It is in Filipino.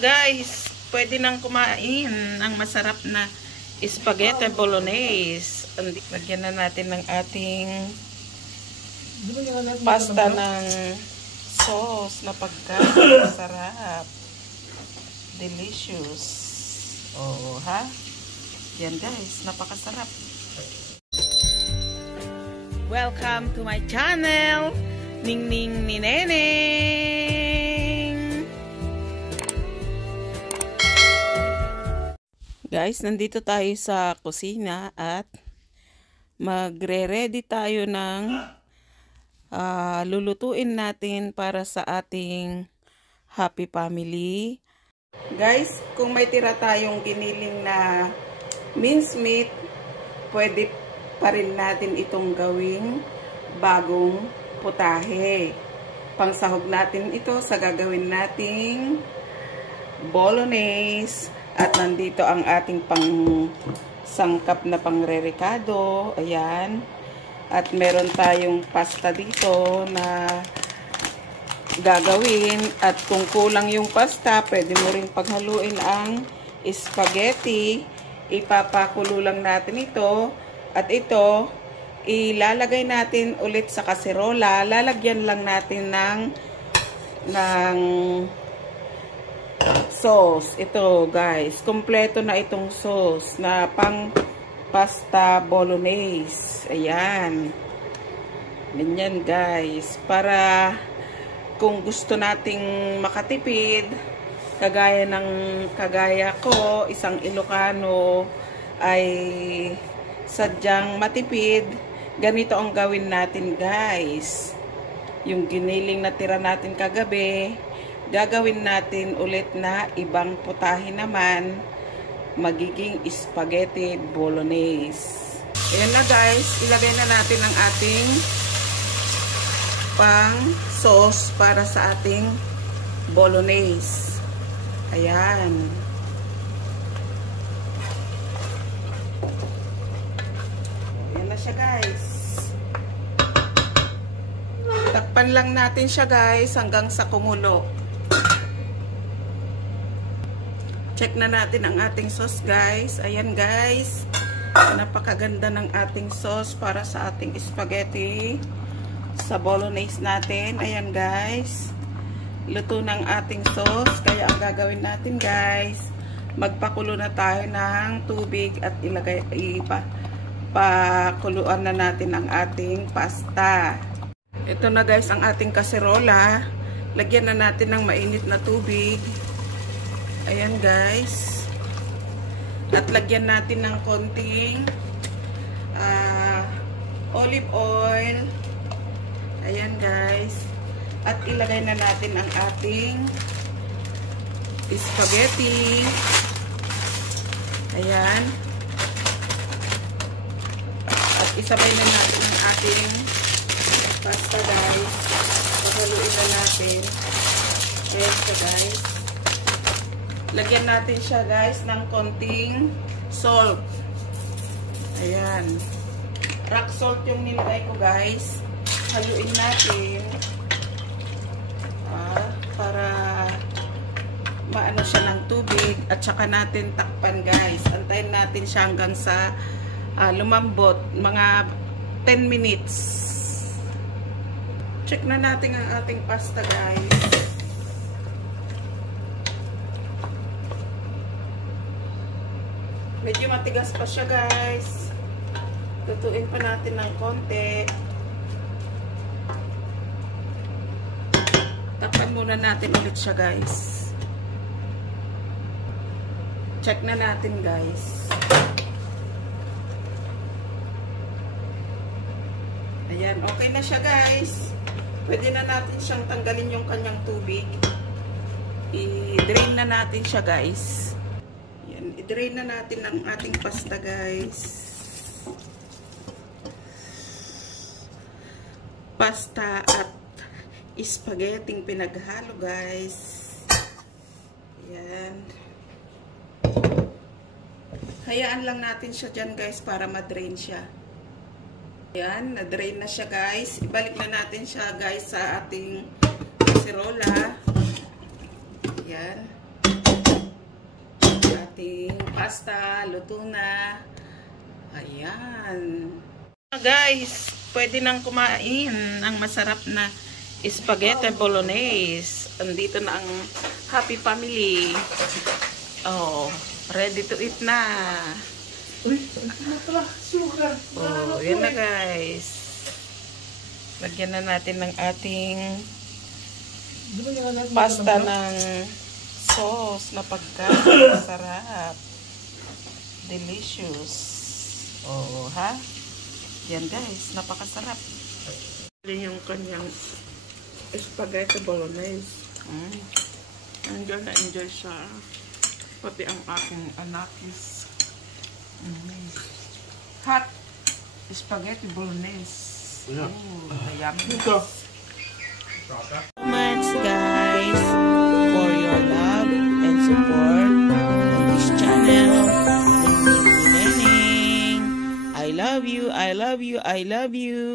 Guys, pwede nang kumain ng masarap na spaghetti bolognese. Lagyan na natin ng ating pasta ng sauce na pagkain. Masarap. Delicious. Oo, ha? Yan guys, napakasarap. Welcome to my channel, Ningning ni Neneng. Guys, nandito tayo sa kusina at magre-ready tayo ng lulutuin natin para sa ating happy family. Guys, kung may tira tayong giniling na minced meat, pwede pa rin natin itong gawing bagong putahe. Pangsahog natin ito sa gagawin nating bolognese. At nandito ang ating sangkap na pangre-recado. Ayan. At meron tayong pasta dito na gagawin. At kung kulang yung pasta, pwede mo rin paghaluin ang spaghetti. Ipapakulo lang natin ito. At ito, ilalagay natin ulit sa kaserola. Lalagyan lang natin ng sauce. Ito guys, kompleto na itong sauce na pang pasta bolognese. Ayan. Ganyan guys. Para kung gusto nating makatipid, kagaya ko, isang Ilocano, ay sadyang matipid, ganito ang gawin natin guys. Yung giniling na tira natin kagabi, gagawin natin ulit na ibang putahe naman, magiging spaghetti bolognese. Ayan na guys, ilagay na natin ang ating pang sauce para sa ating bolognese. Ayan. Ayan na siya guys. Takpan lang natin siya guys hanggang sa kumulo. Check na natin ang ating sauce guys. Ayan guys. Napakaganda ng ating sauce para sa ating spaghetti sa bolognese natin. Ayan guys. Luto ng ating sauce. Kaya ang gagawin natin guys, magpakulo na tayo ng tubig at pakuluan na natin ang ating pasta. Ito na guys ang ating kaserola. Lagyan na natin ng mainit na tubig. Ayan guys. At lagyan natin ng konting olive oil. Ayan guys. At ilagay na natin ang ating spaghetti. Ayan. At isabay na natin ang ating pasta guys. Pahaluin na natin. Ayan siya guys. Lagyan natin siya guys ng konting salt. Ayan. Rock salt yung nilagay ko guys. Haluin natin. Para maano siya ng tubig. At saka natin takpan guys. Antayin natin siya hanggang sa lumambot. Mga 10 minutes. Check na natin ang ating pasta guys. Medyo matigas pa siya guys. Tutuin pa natin ng konti. Takpan muna natin ulit siya guys. Check na natin guys. Ayan, okay na siya guys. Pwede na natin siyang tanggalin yung kanyang tubig. I-drain na natin siya guys. I-drain na natin ang ating pasta guys. Pasta at spaghetti pinaghalo guys. Ayan. Hayaan lang natin siya dyan guys para ma-drain siya. Ayan, na-drain na siya guys. Ibalik na natin siya guys sa ating kaserola. Ayan. ating pasta, luto na. Ayan. Guys, pwede nang kumain ang masarap na spaghetti bolognese. Andito na ang happy family. Oh, ready to eat na. Uy, ano pala? Sugar. Oh, yan na guys. Lagyan na natin ng ating pasta ng sauce na pagkain. Sarap. Delicious. Oh, ha? Yan guys, napakasarap. Yung kanyang spaghetti bolognese. Enjoy na enjoy siya. Pati ang aking anakis. Hot spaghetti bolognese. Yeah. Yummy. Ito. Much guys for your love and support on this channel. I love you, I love you, I love you.